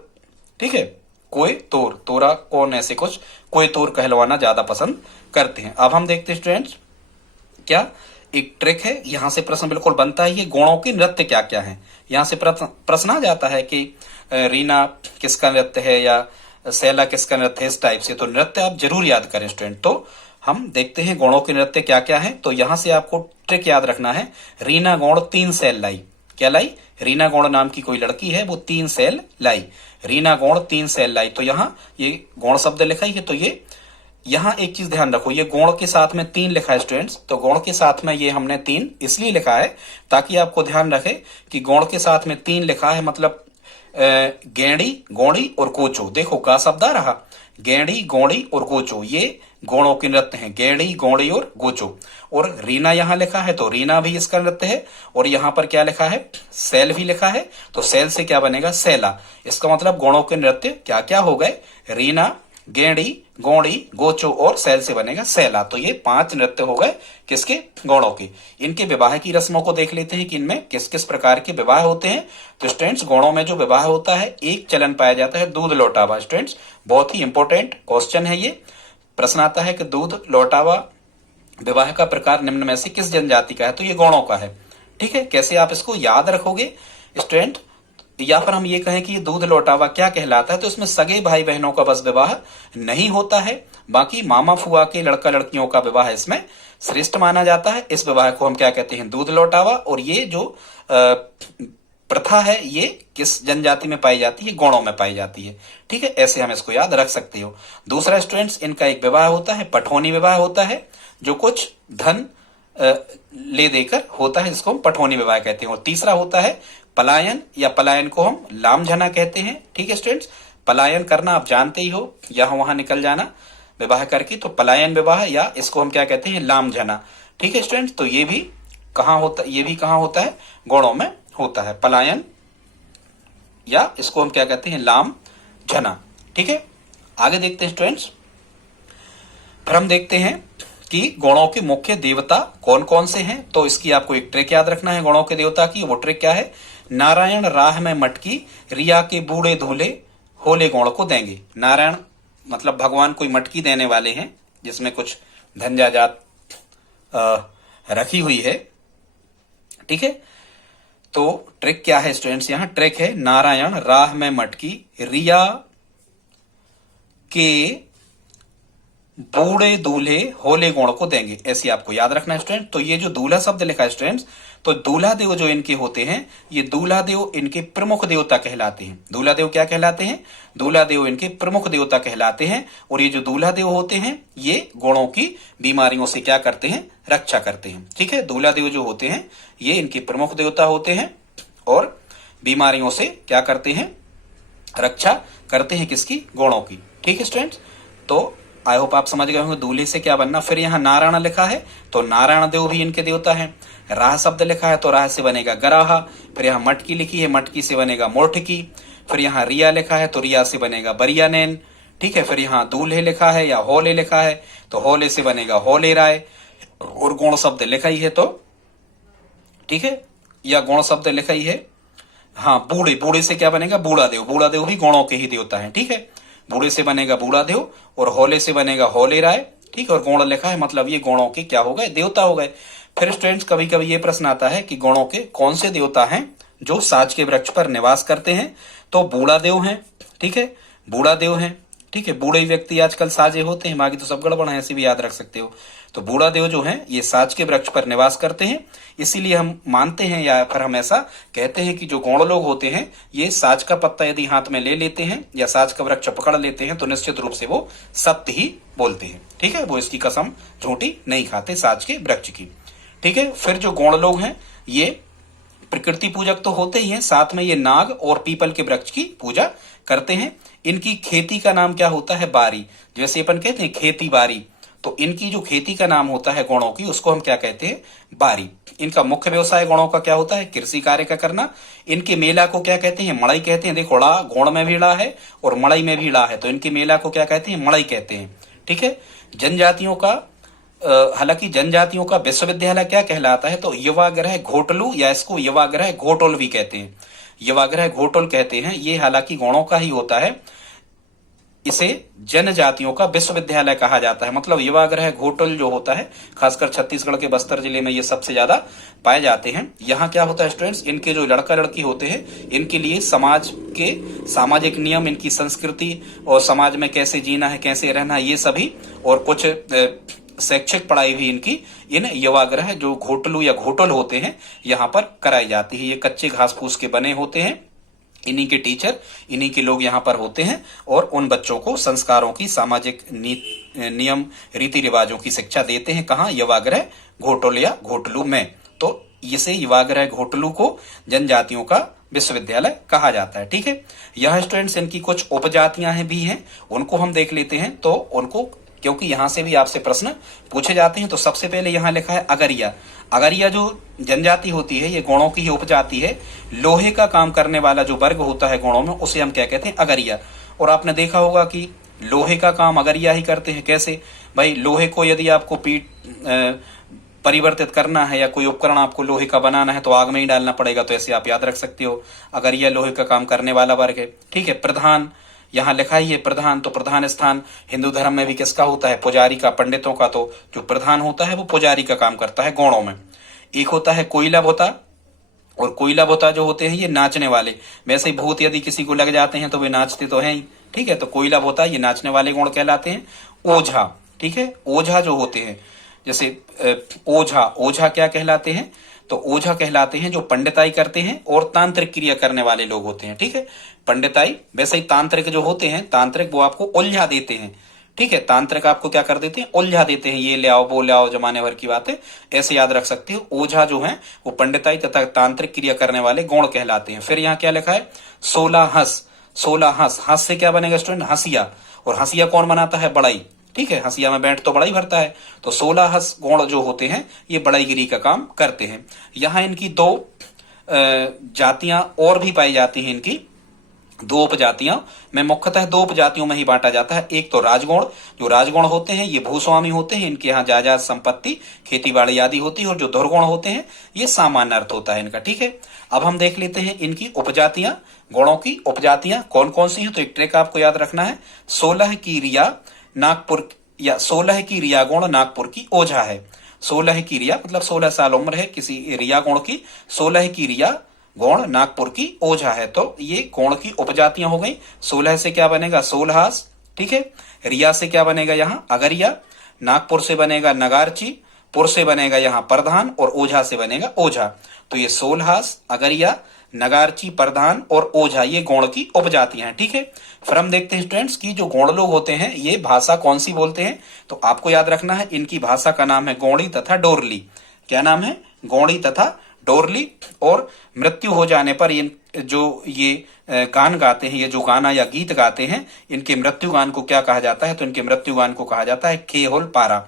ठीक है, कोयतोर, तोरा कौन, ऐसे कुछ, कोयतोर कहलवाना ज्यादा पसंद करते हैं। अब हम देखते हैं स्टूडेंट्स, क्या एक ट्रिक है, यहां से प्रश्न बिल्कुल बनता है, ये गौड़ों के नृत्य क्या क्या है। यहां से प्रश्न आ जाता है कि रीना किसका नृत्य है या सैला किसका नृत्य है, इस टाइप से। तो नृत्य आप जरूर याद करें स्टूडेंट। तो हम देखते हैं गौड़ों के नृत्य क्या क्या है। तो यहां से आपको ट्रिक याद रखना है, रीना गौड़ 3 सैल लाई। क्या लाई? रीना गौड़ नाम की कोई लड़की है, वो 3 सैल लाई। रीना गौड़ 3 सैल लाई। तो यहाँ ये गौड़ शब्द लिखा ही है, तो ये यहाँ एक चीज ध्यान रखो, ये गौड़ के साथ में 3 लिखा है स्टूडेंट्स। तो गौड़ के साथ में ये हमने 3 इसलिए लिखा है ताकि आपको ध्यान रखे कि गौड़ के साथ में 3 लिखा है, मतलब गेंडी, गौड़ी और गोचो। देखो का शब्द आ रहा, गेंडी, गौड़ी और गोचो, ये गौड़ों के नृत्य हैं, गेंडी, गौड़ी और गोचो। और रीना यहाँ लिखा है तो रीना भी इसका नृत्य है, और यहाँ पर क्या लिखा है? सैल भी लिखा है, तो सैल से क्या बनेगा? सैला। इसका मतलब गौड़ों के नृत्य क्या क्या हो गए? रीना, गेंडी, गौड़ी, गोचो और सैल से बनेगा सैला। तो ये 5 नृत्य हो गए किसके? गौड़ों के। इनके विवाह की रस्मों को देख लेते हैं कि इनमें किस किस प्रकार के विवाह होते हैं। तो स्टूडेंट्स, गौड़ों में जो विवाह होता है, एक चलन पाया जाता है दूध लौटावा। स्टूडेंट्स, बहुत ही इंपॉर्टेंट क्वेश्चन है ये, प्रश्न आता है कि दूध लौटावा विवाह का प्रकार निम्न में से किस जनजाति का है? तो ये गौड़ों का है। ठीक है, कैसे आप इसको याद रखोगे स्टूडेंट? या फिर हम ये कहें कि दूध लौटावा क्या कहलाता है, तो इसमें सगे भाई बहनों का बस विवाह नहीं होता है, बाकी मामा फुआ के लड़का लड़कियों का विवाह इसमें श्रेष्ठ माना जाता है। इस विवाह को हम क्या कहते हैं? दूध लौटावा। और ये जो प्रथा है ये किस जनजाति में पाई जाती है? गौड़ों में पाई जाती है। ठीक है, ऐसे हम इसको याद रख सकते हो। दूसरा स्टूडेंट्स, इनका एक विवाह होता है, पठौनी विवाह होता है, जो कुछ धन ले देकर होता है, जिसको हम पठौनी विवाह कहते हैं। और तीसरा होता है पलायन, या पलायन को हम लामझना कहते हैं। ठीक है स्टूडेंट्स, पलायन करना आप जानते ही हो, यहाँ वहां निकल जाना विवाह करके, तो पलायन विवाह, या इसको हम क्या कहते हैं? लामझना। ठीक है स्टूडेंट्स, तो ये भी कहाँ होता, ये भी कहाँ होता है? गौड़ों में होता है पलायन, या इसको हम क्या कहते हैं? लामझना। ठीक है, आगे देखते हैं स्टूडेंट्स। फिर हम देखते हैं कि गौड़ों के मुख्य देवता कौन कौन से हैं। तो इसकी आपको एक ट्रिक याद रखना है गौड़ों के देवता की। वो ट्रिक क्या है? नारायण राह में मटकी, रिया के बूढ़े धूले, होले गौड़ को देंगे। नारायण मतलब भगवान कोई मटकी देने वाले हैं, जिसमें कुछ धन जायदाद रखी हुई है। ठीक है, तो ट्रिक क्या है स्टूडेंट्स? यहां ट्रिक है नारायण राह में मटकी, रिया के बूढ़े दूल्हे होले गौड़ को देंगे, ऐसी आपको याद रखना है स्टूडेंट। तो ये जो दूल्हा शब्द लिखा है स्टूडेंट्स, तो दूल्हा देव जो इनके होते हैं, ये दूल्हा देव इनके प्रमुख देवता कहलाते हैं। दूल्हा देव क्या कहलाते हैं? दूल्हा देव इनके प्रमुख देवता कहलाते हैं। और ये जो दूल्हा देव होते हैं, ये गौड़ों की बीमारियों से क्या करते हैं? रक्षा करते हैं। ठीक है, दूल्हा देव जो होते हैं ये इनके प्रमुख देवता होते हैं, और बीमारियों से क्या करते हैं? रक्षा करते हैं, किसकी? गौड़ों की। ठीक है स्टूडेंट्स, तो आई होप आप समझ गए होंगे दूल्हे से क्या बनना। फिर यहाँ नारायण लिखा है, तो नारायण देव भी इनके देवता हैं। राह शब्द लिखा है, तो राह से बनेगा गराहा। फिर यहाँ मटकी लिखी है, मटकी से बनेगा मोटकी। फिर यहाँ रिया लिखा है, तो रिया से बनेगा बरियानैन। ठीक है, फिर यहाँ दूल्हे लिखा है या होले लिखा है, तो होले से बनेगा होले राय। और गौण शब्द लिखा ही है, तो ठीक है, या गौण शब्द लिखा ही है, हाँ बूढ़े, बूढ़े से क्या बनेगा? बूढ़ा देव। बूढ़ा देव भी गौड़ों के ही देवता है। ठीक है, बूढ़े से बनेगा बूढ़ा देव, और होले से बनेगा होले राय। ठीक है, और गौड़ लिखा है, मतलब ये गौड़ों के क्या हो गए? देवता हो गए। फिर स्टूडेंट्स, कभी कभी ये प्रश्न आता है कि गौड़ों के कौन से देवता हैं जो साज के वृक्ष पर निवास करते हैं? तो बूढ़ा देव हैं। ठीक है, बूढ़ा देव हैं। ठीक है, बूढ़े व्यक्ति आजकल साजे होते हैं, बाकी तो सब गड़बड़ है, ऐसे भी याद रख सकते हो। तो बूढ़ा देव जो हैं ये साज के वृक्ष पर निवास करते हैं, इसीलिए हम मानते हैं, या फिर हम ऐसा कहते हैं कि जो गौड़ लोग होते हैं ये साज का पत्ता यदि हाथ में ले लेते हैं या साज का वृक्ष पकड़ लेते हैं, तो निश्चित रूप से वो सत्य ही बोलते हैं। ठीक है, वो इसकी कसम झूठी नहीं खाते साज के वृक्ष की। ठीक है, फिर जो गौड़ लोग हैं ये प्रकृति पूजक तो होते ही हैं, साथ में ये नाग और पीपल के वृक्ष की पूजा करते हैं। इनकी खेती का नाम क्या होता है? बारी। जैसे अपन कहते हैं खेती बारी, तो इनकी जो खेती का नाम होता है गौड़ों की, उसको हम क्या कहते हैं? बारी। इनका मुख्य व्यवसाय गौड़ों का क्या होता है? कृषि कार्य का करना। इनके मेला को क्या कहते हैं? मड़ई कहते हैं। देखो, ड़ा गौड़ में भी ड़ा है और मड़ई में भी ड़ा है, तो इनके मेला को क्या कहते हैं? मड़ई कहते हैं। ठीक है, जनजातियों का हालांकि जनजातियों का विश्वविद्यालय क्या कहलाता है? तो युवागृह घोटलू, या इसको युवागृह घोटोल भी कहते हैं। युवागृह घोटोल कहते हैं। ये हालांकि गौड़ों का ही होता है, इसे जनजातियों का विश्वविद्यालय कहा जाता है। मतलब युवागृह घोटल जो होता है, खासकर छत्तीसगढ़ के बस्तर जिले में ये सबसे ज्यादा पाए जाते हैं। यहाँ क्या होता है स्टूडेंट्स? इनके जो लड़का लड़की होते हैं, इनके लिए समाज के सामाजिक नियम, इनकी संस्कृति और समाज में कैसे जीना है, कैसे रहना है, ये सभी, और कुछ शैक्षिक पढ़ाई भी इनकी इन युवागृह जो घोटलू या घोटल होते हैं यहाँ पर कराई जाती है। ये कच्चे घास फूस के बने होते हैं, इन्हीं के टीचर, इन्हीं के लोग यहाँ पर होते हैं, और उन बच्चों को संस्कारों की, सामाजिक नियम, रीति रिवाजों की शिक्षा देते हैं। कहाँ? युवागृह घोटल या घोटलू में। तो इसे युवागृह घोटलू को जनजातियों का विश्वविद्यालय कहा जाता है। ठीक है, यह स्टूडेंट्स इनकी कुछ उपजातियां भी हैं, उनको हम देख लेते हैं। तो उनको, क्योंकि यहां से भी आपसे प्रश्न पूछे जाते हैं, तो सबसे पहले यहां लिखा है अगरिया। अगरिया जो जनजाति होती है, ये गौड़ों की ही उपजाति है। लोहे का काम करने वाला जो वर्ग होता है गौड़ों में, उसे हम क्या कहते हैं? अगरिया। और आपने देखा होगा कि लोहे का काम अगरिया ही करते हैं। कैसे भाई? लोहे को यदि आपको परिवर्तित करना है या कोई उपकरण आपको लोहे का बनाना है, तो आग में ही डालना पड़ेगा। तो ऐसे आप याद रख सकते हो, अगरिया लोहे का काम करने वाला वर्ग है। ठीक है, प्रधान, यहाँ लिखा ही है प्रधान। तो प्रधान स्थान हिंदू धर्म में भी किसका होता है? पुजारी का, पंडितों का। तो जो प्रधान होता है वो पुजारी का काम करता है गौड़ों में। एक होता है कोयला भोता, और कोयला भोता जो होते हैं ये नाचने वाले। वैसे ही भूत यदि किसी को लग जाते हैं तो वे नाचते तो हैं ही। ठीक है, तो कोयला भोता ये नाचने वाले गौड़ कहलाते हैं। ओझा, ठीक है, ओझा जो होते हैं, जैसे ओझा, ओझा क्या कहलाते हैं? तो ओझा कहलाते हैं जो पंडिताई करते हैं और तांत्रिक क्रिया करने वाले लोग होते हैं। ठीक है, पंडिताई, वैसे ही तांत्रिक जो होते हैं, तांत्रिक वो आपको उलझा देते हैं। ठीक है, तांत्रिक आपको क्या कर देते हैं? उलझा देते हैं, ये ले आओ वो ले आओ, जमाने भर की बातें ऐसे याद रख सकते हो। ओझा जो है वो पंडिताई तथा तांत्रिक क्रिया करने वाले गौण कहलाते हैं। फिर यहाँ क्या लिखा है? 16 हंस, 16 हंस, हंस से क्या बनेगा स्टूडेंट? हंसिया, और हंसिया कौन बनाता है? बढ़ई। ठीक है, हंसिया में बैठ तो बढ़ई भरता है, तो 16 हंस गौण जो होते हैं ये बढ़ईगिरी का काम करते हैं। यहाँ इनकी दो जातियां और भी पाई जाती हैं, इनकी दो उपजातियां में, मुख्यतः दो उपजातियों में ही बांटा जाता है। एक तो राजगौण, जो राजगौण होते हैं ये भूस्वामी होते हैं, इनके यहाँ जायदाद संपत्ति खेती बाड़ी आदि होती है। और जो धुरगुण होते हैं ये सामान्य अर्थ होता है इनका। ठीक है, अब हम देख लेते हैं इनकी उपजातियां, गौणों की उपजातियां कौन कौन सी हैं। तो एक ट्रिक आपको याद रखना है, 16 की रिया नागपुर, या 16 की रिया गौण नागपुर की ओझा है। 16 की रिया मतलब 16 साल उम्र है किसी रिया गौण की, 16 की रिया गौण नागपुर की ओझा है। तो ये गौण की उपजातियां हो गई। 16 से क्या बनेगा? 16हास। ठीक है, रिया से क्या बनेगा? यहाँ अगरिया, नागपुर से बनेगा नगारची, पुर से बनेगा यहाँ प्रधान, और ओझा से बनेगा ओझा। तो ये 16हास, अगरिया, नगारची, प्रधान और ओझा ये गौण की उपजातियां हैं। ठीक है, फिर हम देखते हैं स्टूडेंट्स की जो गौण लोग होते हैं ये भाषा कौन सी बोलते हैं। तो आपको याद रखना है इनकी भाषा का नाम है गौड़ी तथा डोरली। क्या नाम है? गौड़ी तथा डोरली। और मृत्यु हो जाने पर इन जो ये गान गाते हैं, ये जो गाना या गीत गाते हैं, इनके मृत्यु गान को क्या कहा जाता है? तो इनके मृत्यु गान को कहा जाता है खेहोल पारा।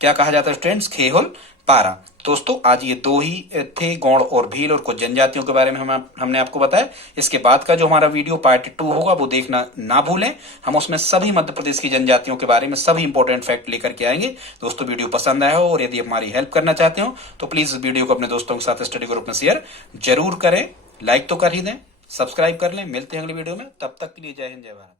क्या कहा जाता है स्टूडेंट्स? खेहोल पारा। दोस्तों आज ये दो ही थे, गौड़ और भील, और कुछ जनजातियों के बारे में हमने आपको बताया। इसके बाद का जो हमारा वीडियो पार्ट 2 होगा वो देखना ना भूलें। हम उसमें सभी मध्य प्रदेश की जनजातियों के बारे में सभी इंपॉर्टेंट फैक्ट लेकर के आएंगे। दोस्तों वीडियो पसंद आया हो और यदि हमारी हेल्प करना चाहते हो तो प्लीज वीडियो को अपने दोस्तों के साथ स्टडी ग्रुप में शेयर जरूर करें, लाइक तो कर ही दें, सब्सक्राइब कर लें। मिलते हैं अगली वीडियो में, तब तक के लिए जय हिंद जय भारत।